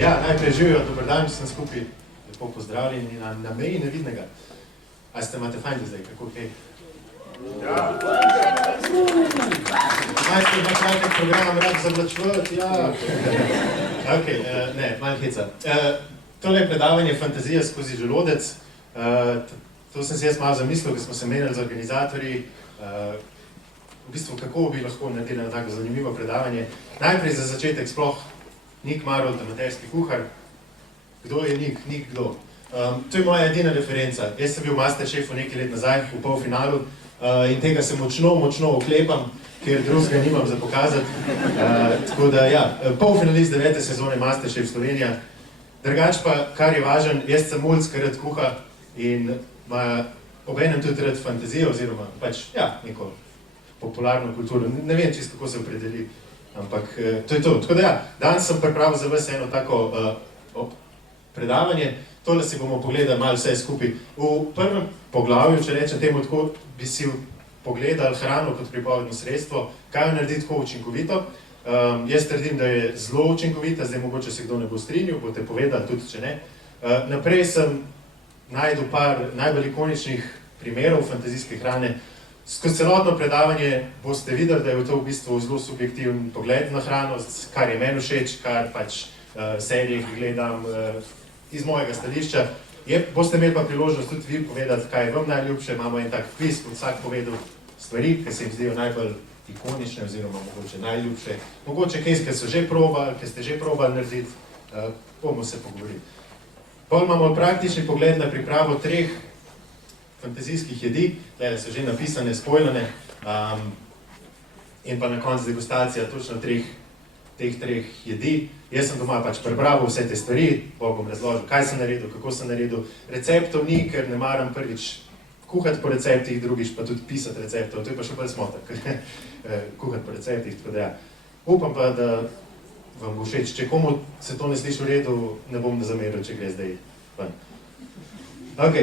Ja, najprej živijo, dober dan, sem skupaj lepo pozdravljeni na meji nevidnega. A ste imate fajn do zdaj, kako kaj? Ja. Majste ima kratek program, rad zavlačvati, ja. Ok, ne, malo heca. Tole je predavanje Fantazija skozi želodec. To sem si jaz malo zamislil, ko smo se menili z organizatorji. V bistvu, kako bi lahko naredili na tako zanimivo predavanje. Najprej za začetek sploh Nik Marolt, amaterski kuhar. Kdo je Nik? Nik kdo? To je moja edina referenca. Jaz sem bil Masterchefu nekaj let nazaj v polfinalu in tega se močno oklepam, ker drugega nimam za pokazati. Tako da, ja, polfinalist 9. sezone Masterchef Slovenija. Drugač pa, kar je važen, jaz sem mulc, ker rad kuha in ima obenem tudi rad fantazijo oziroma pač, ja, neko popularno kulturo. Ne vem čisto, kako se opredeli, ampak to je to. Tako da ja, danes sem pripravil za vas eno tako predavanje. Tole si bomo pogledali malo vse skupaj. V prvem poglavju, če rečem temu tako, bi si pogledali hrano kot pripovedno sredstvo, kaj jo narediti tako učinkovito. Jaz trdim, da je zelo učinkovita, zdaj mogoče se kdo ne bo strinjal, boste povedali tudi, če ne. Naprej sem najdel par najbolj ikoničnih primerov fantazijske hrane. Skozi celotno predavanje boste videli, da je to v bistvu zelo subjektiven pogled na hrano, kar je meni všeč, kar pač serije, ki gledam iz mojega stališča. Boste imeli pa priložnost tudi vi povedati, kaj je vam najljubše. Imamo en tak kviz, kot vsak povedal stvari, ki se jim zdijo najbolj ikonične oziroma mogoče najljubše. Mogoče kaj, ki so že probali, ki ste že probali narediti, bomo se pogovorili. Potem imamo praktični pogled na pripravo 3 fantazijskih jedi, tele so že napisane, spojljene, in pa na koncu degustacija točno teh 3 jedi. Jaz sem doma pač prebral vse te stvari, bom razložil, kaj sem naredil, kako sem naredil. Receptov ni, ker ne maram prvič kuhati po receptih, drugič pa tudi pisati receptov, to je pa še bolj smotak, kuhati po receptih, tako da ja. Upam pa, da vam bo všeč. Če komu se to ne sliši v redu, ne bom zameril, če gre zdaj ven. Ok,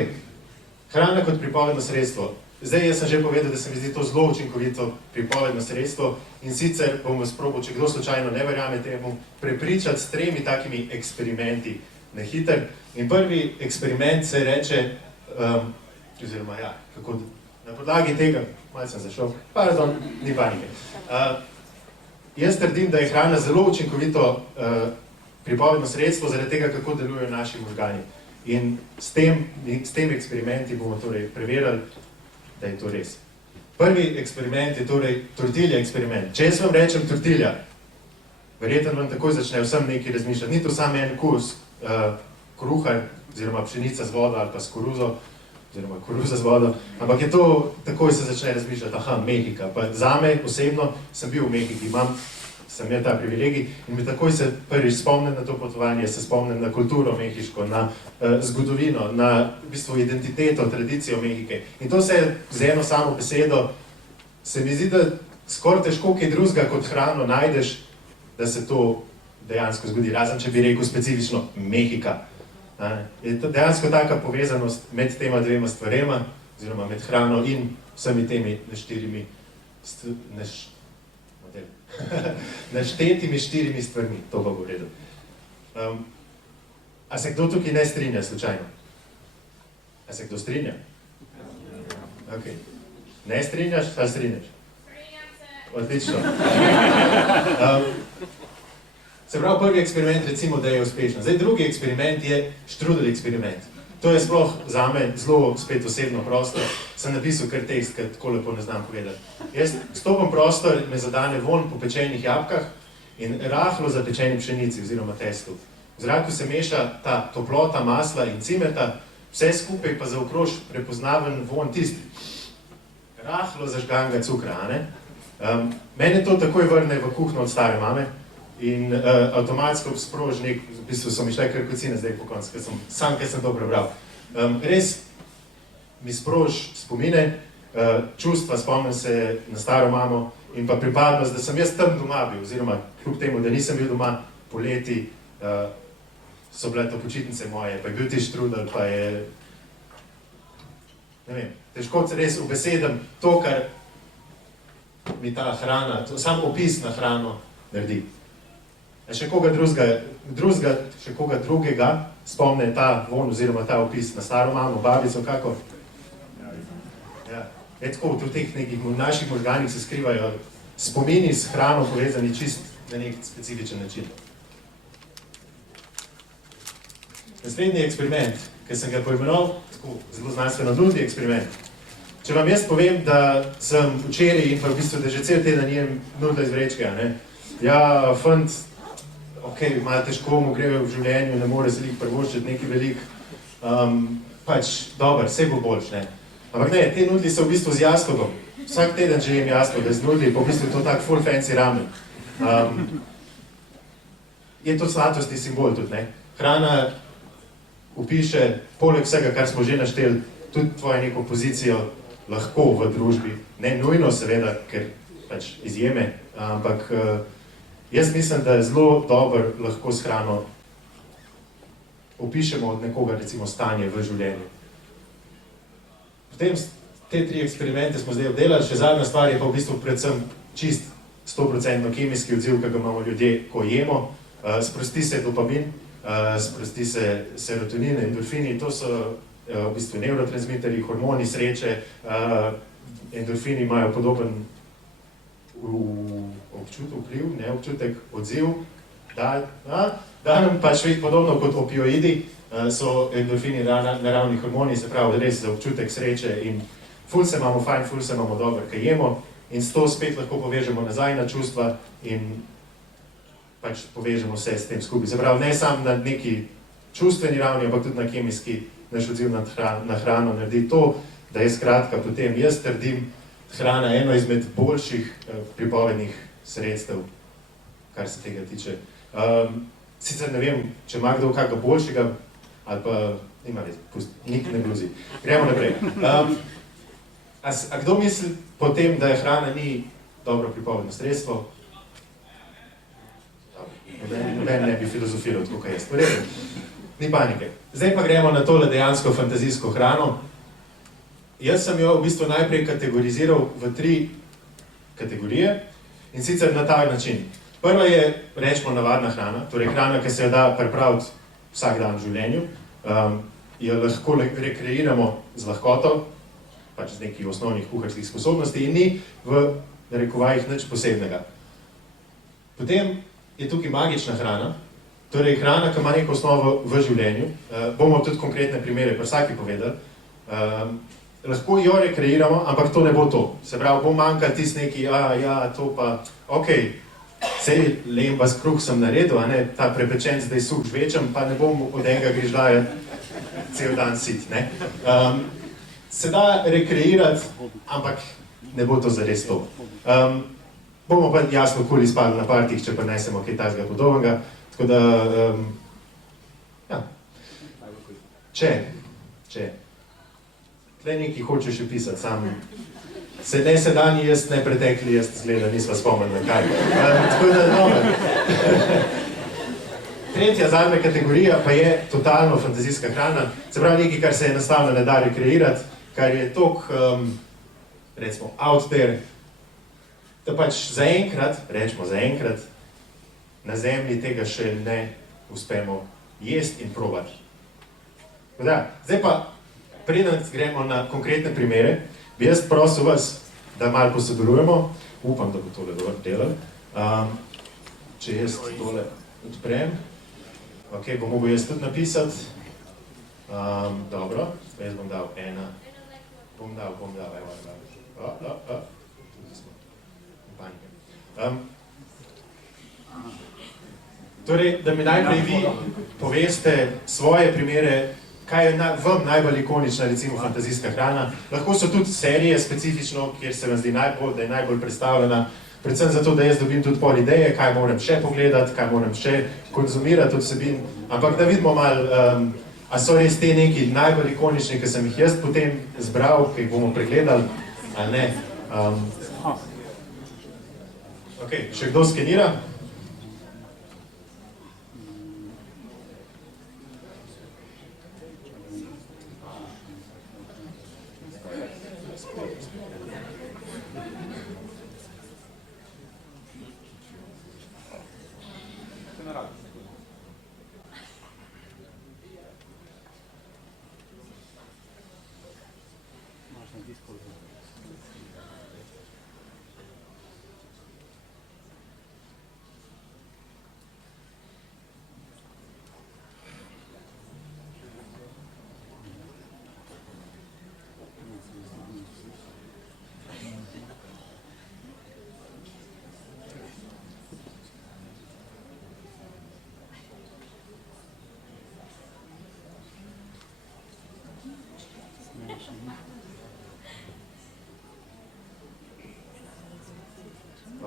hrana kot pripovedno sredstvo. Zdaj, jaz sem že povedal, da se mi zdi to zelo učinkovito pripovedno sredstvo in sicer bom vas probal, če kdo slučajno ne verjame, te bom prepričati s 3 takimi eksperimenti na hiter. In prvi eksperiment se reče, oziroma ja, kako na podlagi tega, malo sem zašel, pardon, ni panike. Jaz trdim, da je hrana zelo učinkovito pripovedno sredstvo zaradi tega, kako delujejo naši možgani. In s tem eksperimenti bomo torej preverili, da je to res. Prvi eksperiment je torej tortilja eksperiment. Če jaz vam rečem tortilja, verjetno vam takoj začne vsem nekaj razmišljati. Ni to samo en kos kruha, oziroma pšenica z vodo ali pa s koruzo, oziroma koruza z vodo, ampak je to, takoj se začne razmišljati, aha, Mehika. Pa zame osebno sem bil v Mehiki, sem imel ta privilegij in mi takoj se prvič spomnim na to potovanje, se spomnim na kulturo mehiško, na zgodovino, na v bistvu identiteto, tradicijo Mehike. In to se z eno samo besedo, se mi zdi, da skoraj težko kaj drugega kot hrano najdeš, da se to dejansko zgodi, razen če bi rekel specifično Mehika. Je to dejansko taka povezanost med tema 2 stvarema, oziroma med hrano in vsemi temi naštetimi 4 stvarmi, to pa bo v redu. A se kdo tukaj ne strinja slučajno? A se kdo strinja? Ok. Ne strinjaš, ali strinjaš? Strinjam se. Odlično. Se pravi, prvi eksperiment recimo, da je uspešen. Zdaj, drugi eksperiment je štrudel eksperiment. To je sploh zame zelo spet osebno prostor. Sem napisal kar tekst, ker tako lepo ne znam povedati. Jaz stopim prostor, me zadane vonj po pečenih jabolkih in rahlo zapečeni pšenici oziroma testu. V zraku se meša ta toplota masla in cimeta, vse skupaj pa zaokrož prepoznaven vonj tisti rahlo zažganega cukra, a ne? Mene to takoj vrne v kuhno od stare mame in avtomatsko sproži nek, v bistvu so mi šle kar kocine zdaj po koncu, ker sem to prebral. Res mi sproži spomine, čustva, spomnim se na staro mamo in pa pripadnost, da sem jaz tam doma bil, oziroma kljub temu, da nisem bil doma poleti, so bile to počitnice moje, pa je bil ti štrudel, pa je, ne vem, težko se res ubesedem to, kar mi ta hrana, sam opis na hrano naredi. Še koga drugega spomne ta von oziroma ta opis na staro mamo, babico, kako? Ja. Tako, v teh nekih naših možganih se skrivajo spomini s hrano povezani čist na nek specifičen način. Naslednji eksperiment, ki sem ga poimenoval, tako zelo znanstveno nudi eksperiment. Če vam jaz povem, da sem včeraj in pa v bistvu, da že cel teden jem nudle iz vrečke, ne? Ja, fant, ok, malo težko mu gre v življenju, ne more se lih privoščiti nekaj velik, pač, dober, vse bo boljš, ne? Ampak ne, te nudli so v bistvu z jastogom. Vsak teden že jem jastoge z nudli, pa v bistvu to tak full fancy ramen. Je to sladostni simbol tudi, ne? Hrana opiše, poleg vsega, kar smo že našteli, tudi tvojo neko pozicijo lahko v družbi. Ne nujno, seveda, ker pač izjeme, ampak jaz mislim, da je zelo dobro lahko s hrano opišemo od nekoga, recimo, stanje v življenju. Potem te 3 eksperimente smo zdaj obdelali, še zadnja stvar je pa v bistvu predvsem čist 100% kemijski odziv, ki ga imamo ljudje, ko jemo. Sprosti se dopamin, sprosti se serotonin, endorfini, to so v bistvu nevrotransmiterji, hormoni sreče, endorfini imajo podoben vpliv, ne občutek, odziv, da nam pač podobno kot opioidi, so endorfini naravni hormoni, se pravi, res za občutek sreče in ful se imamo fajn, ful se imamo dobro, kaj jemo in s to spet lahko povežemo nazaj na čustva in pač povežemo vse s tem skupaj. Se pravi, ne samo na neki čustveni ravni, ampak tudi na kemijski naš odziv na hrano naredi to, da je skratka potem jaz trdim, hrana eno izmed boljših pripovednih sredstev, kar se tega tiče. Sicer ne vem, če ima kdo kakega boljšega, ali pa nima res, nik ne bluzi. Gremo naprej. A kdo misli potem, da je hrana ni dobro pripovedno sredstvo? Noben ne bi filozofiral, tako kaj jaz. Ni panike. Zdaj pa gremo na tole dejansko fantazijsko hrano. Jaz sem jo v bistvu najprej kategoriziral v 3 kategorije in sicer na ta način. Prva je, rečemo, navadna hrana, torej hrana, ki se jo da pripraviti vsak dan v življenju. Jo lahko rekreiramo z lahkoto, pač z nekih osnovnih kuharskih sposobnosti in ni v narekovajih nič posebnega. Potem je tukaj magična hrana, torej hrana, ki ima neko osnovo v življenju. Bomo tudi konkretne primere pri vsaki povedali. Lahko jo rekreiramo, ampak to ne bo to. Se pravi, bo manjka tisti neki, to pa, ok, sej lemba s kruh sem naredil, ta prepečen zdaj suh žvečem, pa ne bom od enega grižljaja cel dan sit, ne. Se da rekreirati, ampak ne bo to zares to. Bomo pa jasno kul izpadli na partih, če prinesemo kaj takega podobnega, tako da, ja. Če. Tle nekaj hoče še pisati, sam ne sedanji jaz, ne pretekli jaz, zgleda, nisva spomnili na kaj. Tako da, dobro. Tretja, zadnja kategorija pa je totalno fantazijska hrana, se pravi nekaj, kar se enostavno ne da rekreirati, kar je toliko, recimo, out there, da pač zaenkrat, na zemlji tega še ne uspemo jesti in probati. Zdaj pa, preden gremo na konkretne primere, bi jaz prosil vas, da malo posodelujemo, upam, da bo tole dobro delal. Če jaz tole odprem, ok, bom mogel jaz tudi napisati. Dobro, jaz bom dal ena, bom dal, evo, torej, da mi najprej vi poveste svoje primere, kaj je vam najbolj ikonična, recimo, fantazijska hrana. Lahko so tudi serije specifično, kjer se vam zdi najbolj, da je najbolj predstavljena, predvsem zato, da jaz dobim tudi pol ideje, kaj moram še pogledati, kaj moram še konzumirati od vsebin, ampak da vidimo malo, a so res te neki najbolj ikonični, ki sem jih jaz potem zbral, ki jih bomo pregledali, ali ne. Ok, še kdo skenira?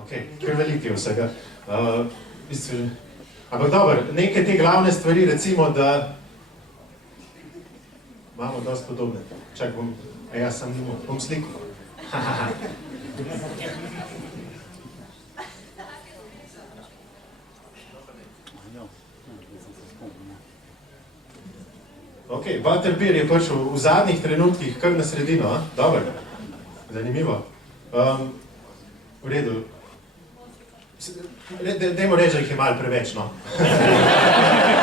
Ok, kar veliko je vsega. Ampak dobro, neke te glavne stvari, recimo, da imamo dosti podobne. Čak, sam nimo, bom slikal. Ok, Butterbeer je prišel v zadnjih trenutkih kar na sredino, dobro, zanimivo. V redu. Dajmo reči, da jih je malo preveč, no.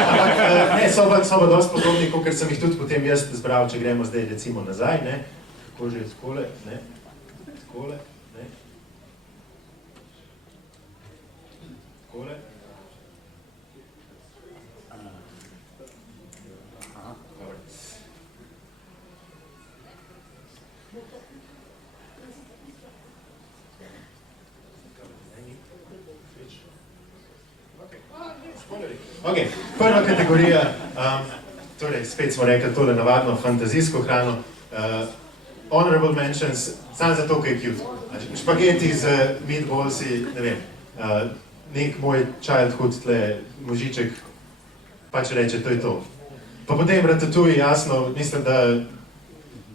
Ampak, ne, so pa dosti podobni, kot sem jih tudi potem jaz zbral, če gremo zdaj recimo nazaj, ne. Kako že je skole, ne. Skole, ne. Skole. Ok, prva kategorija, torej spet smo rekli tole navadno fantazijsko hrano, honorable mentions, samo zato, ker je cute. Špageti z meatballsi, ne vem, nek moj childhood tle, možiček, pač reče, to je to. Pa potem ratatouille, jasno, mislim, da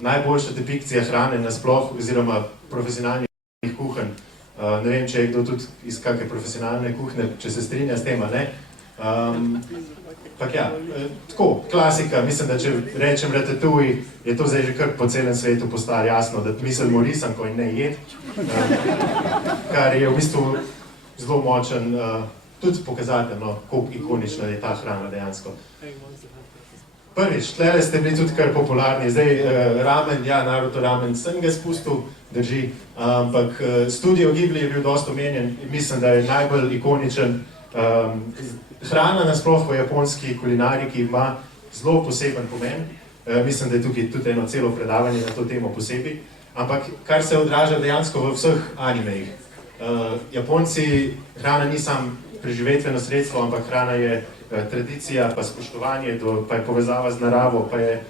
najboljša depikcija hrane nasploh, oziroma profesionalnih kuhanj. Ne vem, če je kdo tudi iz kakšne profesionalne kuhne, če se strinja s tem, ne? Pak ja, tako, klasika, mislim, da če rečem ratatouille, je to zdaj že kar po celem svetu postalo jasno, da mislimo risanko in ne jed, kar je v bistvu zelo močen, tudi pokazatelj, no, koliko ikonična je ta hrana dejansko. Prvič, tlele ste bili tudi kar popularni, zdaj ramen, ja, Naruto ramen, sem ga spustil, drži, ampak Studio Ghibli je bil dosti omenjen, mislim, da je najbolj ikoničen. Hrana nasploh v japonski kulinariki ima zelo poseben pomen, mislim, da je tukaj tudi eno celo predavanje na to temo posebej, ampak kar se odraža dejansko v vseh animejih. Japonci, hrana ni samo preživetveno sredstvo, ampak hrana je tradicija, pa spoštovanje, pa je povezava z naravo, pa je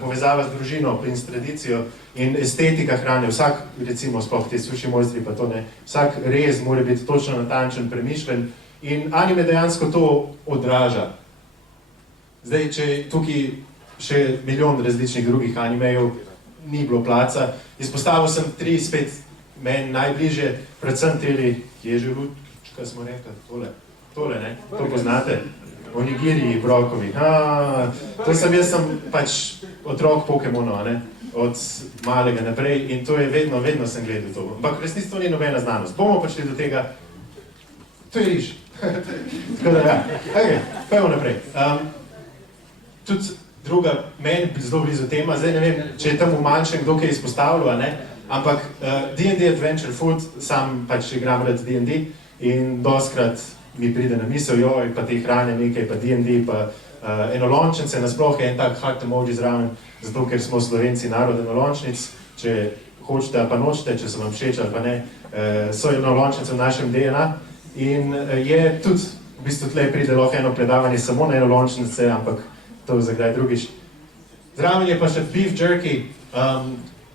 povezava z družino in s tradicijo in estetika hrane. Vsak, recimo, sploh te suši mojstri, pa to ne, vsak rez mora biti točno natančen, premišljen in anime dejansko to odraža. Zdaj, če tukaj še milijon različnih drugih animejev ni bilo placa, izpostavil sem 3 spet meni najbližje, predvsem teli ježelučka smo rekli, tole, ne, to poznate? Onigiri, brokovi, to sem pač otrok Pokemonov, ne, od malega naprej in to je vedno sem gledal to. Ampak v resnici to ni nobena znanost. Bomo prišli do tega, to je riž. Tako da, ja, ok, pojmo naprej. Tudi druga, meni zelo blizu tema, zdaj ne vem, če je tam v manjšem kdo kaj izpostavljal, ne, ampak D&D Adventure Food, sam pač igram rad D&D in dostkrat mi pride na misel, joj, pa te hrane nekaj, pa D&D, pa enolončnice, nasploh je en tak heart emoji zraven, zato ker smo Slovenci narod enolončnic, če hočete ali pa nočete, če so vam všeč ali pa ne, so enolončnice v našem DNA in je tudi, v bistvu tle pride lahko eno predavanje samo na enolončnice, ampak to za kdaj drugič. Zraven je pa še beef jerky,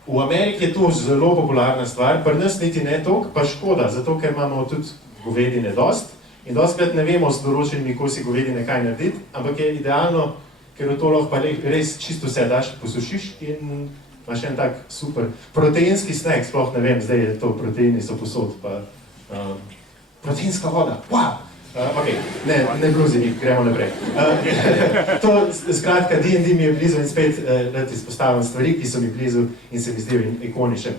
v Ameriki je to zelo popularna stvar, pri nas niti ne toliko, pa škoda, zato ker imamo tudi govedine dost. In dostkrat ne vemo s določenimi kosi govedine kaj narediti, ampak je idealno, ker v to lahko pa res čisto vse daš, posušiš in imaš en tak super proteinski snack, sploh ne vem, zdaj je to proteini so posod, pa proteinska voda, wow! Ok, ne bluzi mi, gremo naprej. To, skratka, D&D mi je blizu in spet rad izpostavim stvari, ki so mi blizu in se mi zdijo ikonične.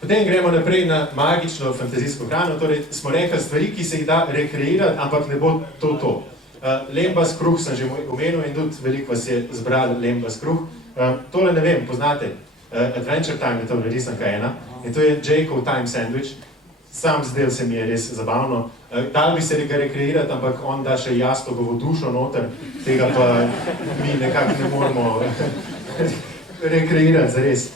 Potem gremo naprej na magično fantazijsko hrano, torej smo rekli stvari, ki se jih da rekreirati, ampak ne bo to. Lembas kruh sem že omenil in tudi veliko vas je zbral lembas kruh. Tole ne vem, poznate, Adventure Time je to risanka ena in to je Jakeov Time Sandwich. Sam zdel se mi je res zabavno. Dal bi se ga rekreirati, ampak on da še jastogovo dušo noter, tega pa mi nekako ne moramo rekreirati zares.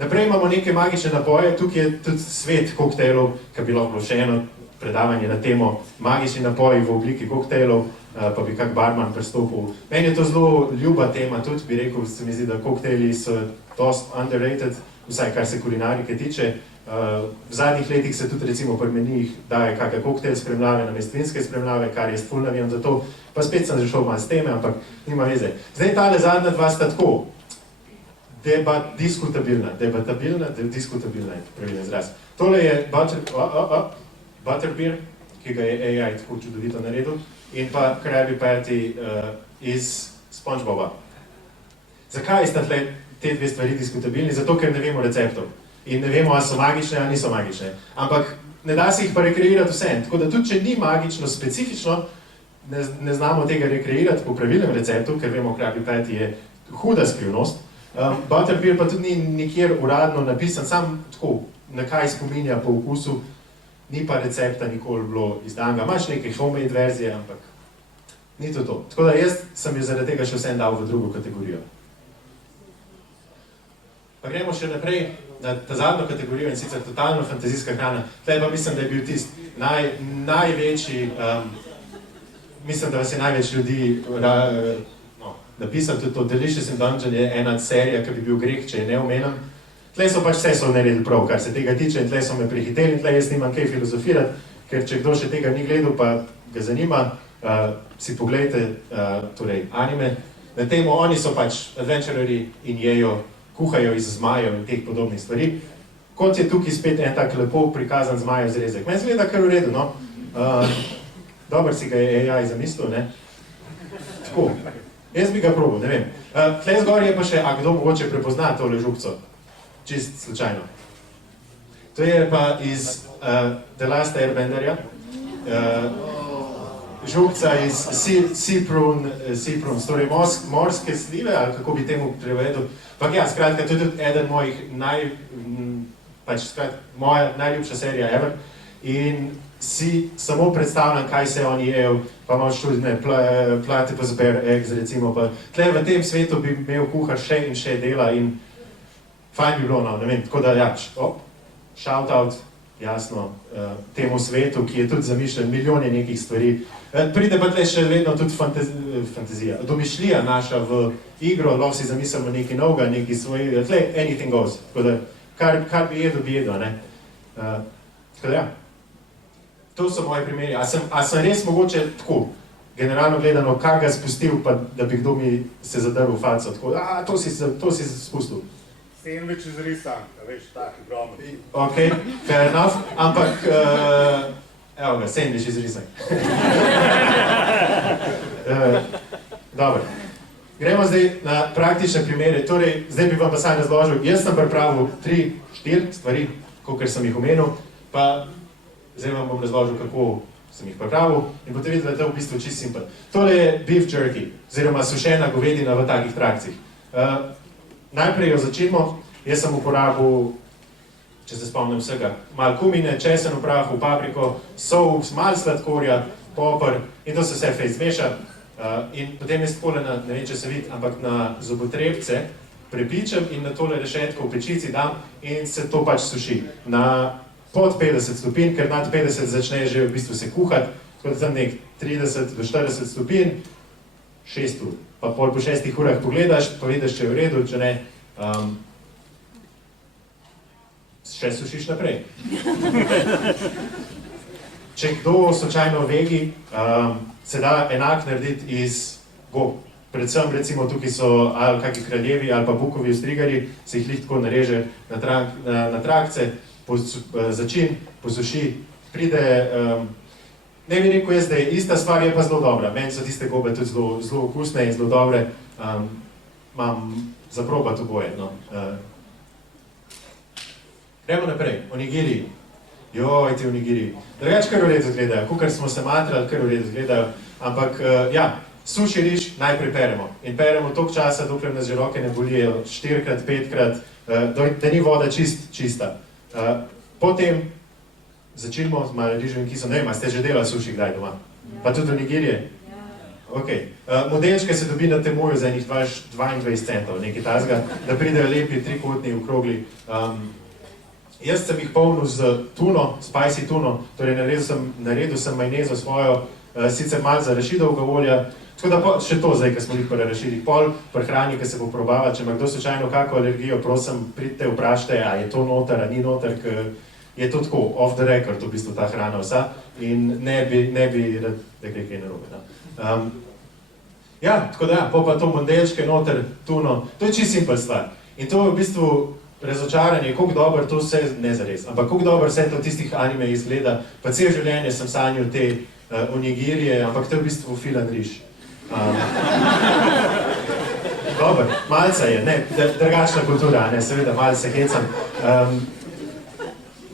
Naprej imamo neke magične napoje, tukaj je tudi svet koktejlov, ki bi lahko bilo še eno predavanje na temo magični napoji v obliki koktejlov. pa bi kak barman pristopil. Meni je to zelo ljuba tema, tudi bi rekel, se mi zdi, da koktejli so dost underrated, vsaj kar se kulinarike tiče. V zadnjih letih se tudi recimo pri menijih daje kakšne koktejl spremljave namesto vinske spremljave, kar jaz ful navijam za to, pa spet sem zašel malo s teme, ampak nima veze. Zdaj tale zadnja dva sta tako, diskutabilna je pravilen izraz. Tole je butterbeer, ki ga je AI tako čudovito naredil, in pa Krabby Patty iz SpongeBoba. Zakaj sta te dve stvari diskutabilni? Zato, ker ne vemo receptov. In ne vemo, ali so magične ali niso magične. Ampak ne da se jih pa rekreirati vsem. Tako da tudi, če ni magično, specifično, ne znamo tega rekreirati po pravilnem receptu, ker vemo, Krabby Patty je huda skrivnost. Butterbeer pa tudi ni nikjer uradno napisan, sam tako, na kaj spominja po okusu, ni pa recepta nikoli bilo izdanega. Imaš neke homemade verzije, ampak ni to to. Tako da jaz sem jo zaradi tega še vsem dal v drugo kategorijo. Pa gremo še naprej na ta zadnjo kategorijo, in sicer totalno fantazijska hrana. Tlej pa mislim, da je bil tisti največji, mislim, da vas je največ ljudi napisal tudi to. Delicious in Dungeon je ena serija, ki bi bil greh, če je ne omenjam. Tlej so pač vse naredili prav, kar se tega tiče, in tlej so me prihiteli, in tlej jaz nimam kaj filozofirati, ker če kdo še tega ni gledal, pa ga zanima, si poglejte torej anime. Na temo oni so pač adventureri in jejo, kuhajo iz zmajev in teh podobnih stvari. Kot je tukaj spet en tak lepo prikazan zmajev zrezek. Meni zgleda kar v redu, no. Dober si ga je AI zamislil, ne. Tako. Jaz bi ga probal, ne vem. Tlej zgor je pa še, a kdo mogoče prepozna tole župco? Čist slučajno. To je pa iz The Last Airbenderja. Župca iz sea prunes, torej morske slive, ali kako bi temu prevedel. Pak ja, skratka, to je tudi eden mojih moja najljubša serija ever. In si samo predstavljam, kaj se oni jejo, pa imaš tudi platypus bear eggs, recimo, pa tle v tem svetu bi imel kuhar še in še dela in fajn bi bilo, no, ne vem, tako da, ja, shoutout, jasno, temu svetu, ki je tudi zamišljen, milijone nekih stvari. Pride pa tle še vedno tudi fantazija, domišljija naša v igro, lahko si zamislimo nekaj novega, nekaj svojega, tle anything goes, tako da, kar bi jedel, ne. Tako da, ja. To so moji primeri. A sem res mogoče tako, generalno gledano, kar ga spustil, pa da bi kdo mi se zadrl v faco, tako, to si spustil. Sandvič iz risa, veš, tak, ogromen. Ok, fair enough, ampak, evo ga, sandvič iz risa. Dobro. Gremo zdaj na praktične primere, torej, zdaj bi vam pa sam razložil, jaz sem pripravil 3-4 stvari, kakor sem jih omenil, pa zdaj vam bom razložil, kako sem jih pripravil in boste videli, da je to v bistvu čisto simpel. Tole je beef jerky, oziroma sušena govedina v takih trakcih. Najprej jo začnimo, jaz sem uporabil, če se spomnim vsega, malo kumine, česen v prahu, papriko, sol, malo sladkorja, popr in to se vse fejst zmeša. In potem jaz takole, ne vem, če se vidi, ampak na zobotrebce prepičem in na tole rešetko v pečici dam in se to pač suši. Na pod 50 stopinj, ker nad 50 začne že v bistvu se kuhati, tako da tam nek 30 do 40 stopinj, 6 ur. Pa pol po 6 urah pogledaš, pa vidiš, če je v redu, če ne, še sušiš naprej. Če kdo slučajno vegi, se da enak narediti iz gob. Predvsem, recimo, tukaj so ali kaki kraljevi ali pa bukovi ostrigari, se jih lih tako nareže na trakce, začin, posuši, pride, ne bi rekel jaz, da je ista stvar, je pa zelo dobra. Meni so tiste gobe tudi zelo okusne in zelo dobre. Imam za probat oboje, no. Gremo naprej, onigiri. Joj, ti onigiri. Drugač kar v redu izgledajo, kakor smo se matrali, kar v redu izgledajo. Ampak, ja, suši riž najprej peremo. In peremo toliko časa, dokler nas že roke ne bolijo, 4-krat, 5-krat, da ni voda čista. Potem začnimo z malo riževim kisom. Ne vem, a ste že delali suši kdaj doma? Pa tudi onigirije? Ok. Modelčke se dobi na Temuju za enih 22 centov, nekaj tazga, da pridejo lepi, trikotni, okrogli. Jaz sem jih polnil z tuno, spicy tuno, torej naredil sem majonezo svojo, sicer malo za rašidovega olja, tako da še to zdaj, ko smo jih prerašili, pol pri hrani, ki se bo probava, če ima kdo slučajno kakšno alergijo, prosim, pridite, vprašajte, a je to noter, a ni noter, ker je to tako, off the record, v bistvu ta hrana vsa, in ne bi rad, da gre kaj narobe. Ja, tako da, pa to mondelčke noter, tuno, to je čisto simpel stvar. In to je v bistvu razočaranje, koliko dobro to vse, ne zares, ampak koliko dobro vse to tistih anime izgleda, pa celo življenje sem sanjal te onigirije, ampak to je v bistvu filan riž. Dobar, malca je, ne, drugačna kultura, ne, seveda, malce se hecam.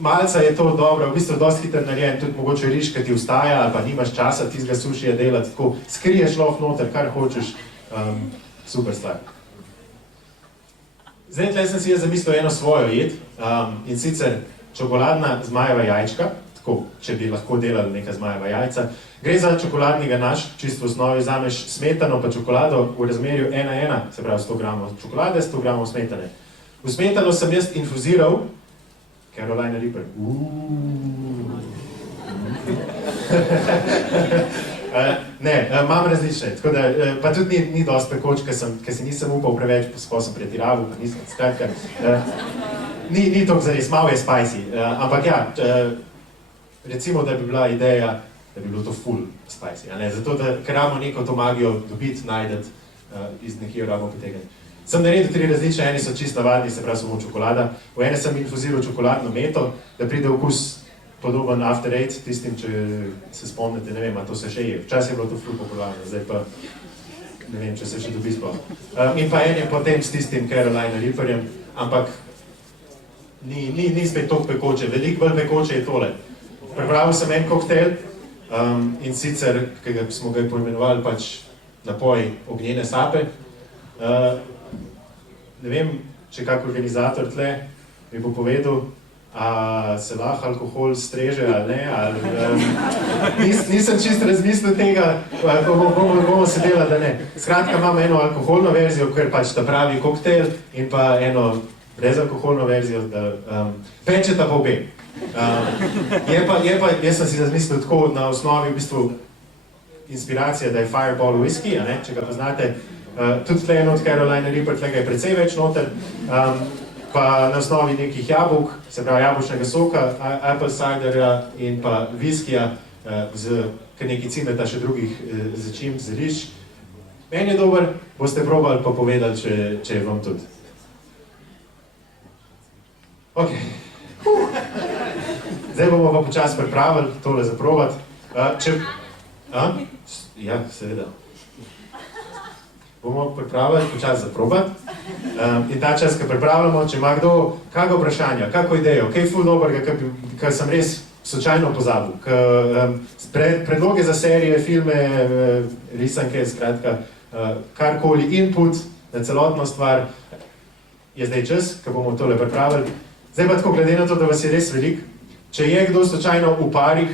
Malca je to dobro, v bistvu dosti hitro narejen, tudi mogoče riž, ki ti vstaja, ali pa nimaš časa tistega sušija delati, tako skriješ lof noter, kar hočeš, super stvar. Zdaj, tle sem si jaz zamislil eno svojo jed, in sicer čokoladna zmajeva jajčka, tako, če bi lahko delali neka zmajeva jajca. Gre za čokoladni ganaš, čisto v osnovi vzameš smetano pa čokolado v razmerju 1:1, se pravi 100 gramov čokolade, 100 gramov smetane. V smetano sem jaz infuziral Carolina Reaper. Ne, imam različne, tako da, pa tudi ni dosti pekoč, ker si nisem upal preveč, pa sem pretiraval, pa nisem, skratka, ni toliko zares, malo je spicy, ampak ja, recimo, da bi bila ideja, da bi bilo to full spicy, a ne, zato, ker rabimo neko to magijo dobiti, najdeti, iz nekje rabimo potegniti. Sem naredil 3 različne, eni so čisto navadni, se pravi samo čokolada, v ene sem infuziral čokoladno meto, da pride okus podoben After Eight, tistim, če se spomnite, ne vem, a to se še je. Včasih je bilo to ful popularno, zdaj pa ne vem, če se še dobi sploh. In pa en je potem s tistim Carolina Reaperjem, ampak ni spet toliko pekoče, veliko bolj pekoče je tole. Pripravil sem en koktejl, in sicer, ki smo ga poimenovali pač napoj ognjene sape. Ne vem, če kak organizator tle mi bo povedal, a se lahko alkohol streže ali ne, ali nisem čisto razmislil tega, bomo se delali, da ne. Skratka, imam eno alkoholno verzijo, ker pač ta pravi koktejl, in pa eno brezalkoholno verzijo, da pečeta pa obe. Jaz sem si razmislil tako na osnovi v bistvu inspiracija, da je Fireball whisky, če ga poznate, tudi tle eno od Carolina Reaper, tle ga je precej več noter, pa na osnovi nekih jabolk, se pravi jabolčnega soka, apple cidera in pa viskija z kar nekaj cimeta še drugih začimb, zelišč. Meni je dober, boste probali pa povedali, če je vam tudi. Ok. Zdaj bomo pa počasi pripravili tole za probati. Ja, seveda. Bomo pripravili počasi za probati. In ta čas, ko pripravljamo, če ima kdo kakšno vprašanje, kakšno idejo, kaj ful dobrega, kar sem res slučajno pozabil, predloge za serije, filme, risanke, skratka, karkoli, input na celotno stvar, je zdaj čas, ko bomo tole pripravili. Zdaj pa tako, glede na to, da vas je res veliko, če je kdo slučajno v parih,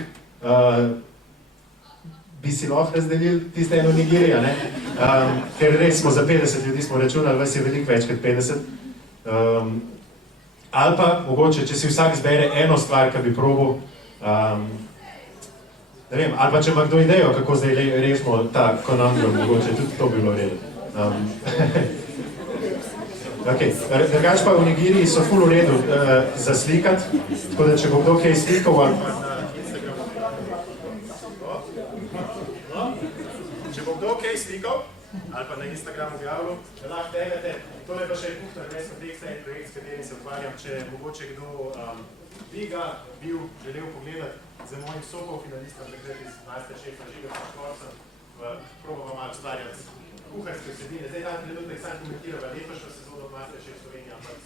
bi si lahko razdelili tiste eno onigiri, ker res smo za 50 ljudi smo računali, vas je veliko več kot 50. Ali pa, mogoče, če si vsak zbere eno stvar, ki bi probal, ne vem, ali pa če ima kdo idejo, kako zdaj rešimo ta konandrum, mogoče tudi to bi bilo redo. Drugač pa onigiri so ful v redu za slikati, tako da če bo kdo kaj slikal, ali pa na Instagramu. Če bo kdo kaj slikal, ali pa na Instagramu objavil, da lahko tegate. Tole pa še je kuhtar, resno teksta in projekt, s katerim se ukvarjam, če mogoče kdo bi ga želel pogledati z mojim sopov-finalistom, takrat iz Masterchefa Žiga Škorcem, probamo malo ustvarjati kuharske vsebine. Zdaj ta trenutek sam komentirava letošnjo sezono Masterchef Slovenija, ampak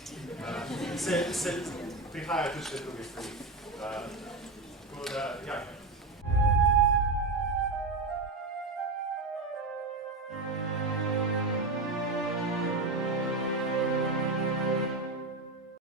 se prihajajo tudi še druge stvari.